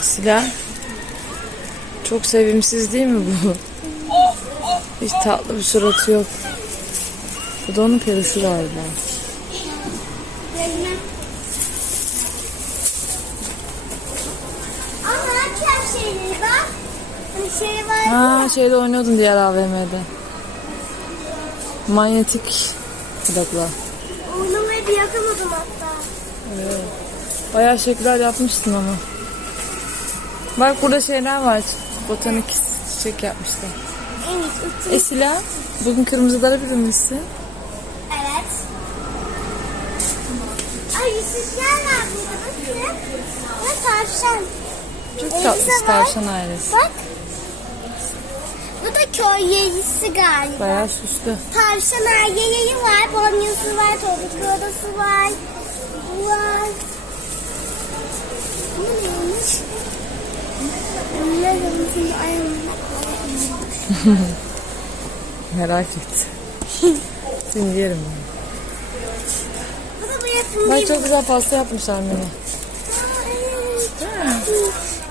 Silah. Çok sevimsiz değil mi bu? Hiç tatlı bir suratı yok. Bu da onun perisi galiba. Ama akşam şeyleri bak. Şey var Ha şeyde oynuyordun diğer AVM'de. Manyetik kulaklar. Oynamayı bir yakamadım hatta. Bayağı şekiller yapmıştın ama. Bak burada şeyler var. Botanik çiçek yapmışlar. Evet. ütü. Esila, bugün kırmızılara bürünmüşsün. Evet. Ay Yusuflar var burada bakın. Ve tavşan. Çok Elbise tatlı var. tavşan ailesi. Bak. Bu da köy yeyisi galiba. Bayağı süslü. Tavşan yeyi var, banyosu var, tuvalet odası var. Bu var. Bu neymiş? Bunlar onun ayağında. Merak et. Şimdi yerim ben. Bu da bu yapım Bak çok güzel pasta yapmışlar. Aa,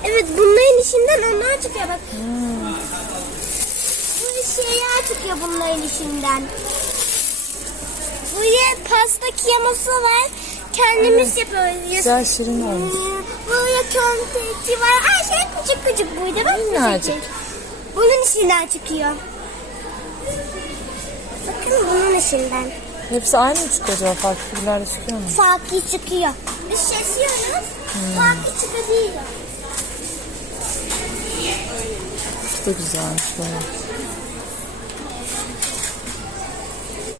evet. Bunların içinden onlar çıkıyor bak. Şeyler çıkıyor bunların içinden. Buraya pasta kreması var. Kendimiz yapıyoruz. Güzel şirin olmuş. Buraya köfteci var. Ay şey küçük küçük buydu bak. Minnacık. Bunun içinden çıkıyor. Bakın bunun içinden. Hepsi aynı mı çıkıyor acaba? Farklı türlerde çıkıyor mu? Farklı çıkıyor. Biz şaşıyoruz. Farklı çıkabiliyor. Bu da güzelmiş böyle. Peace.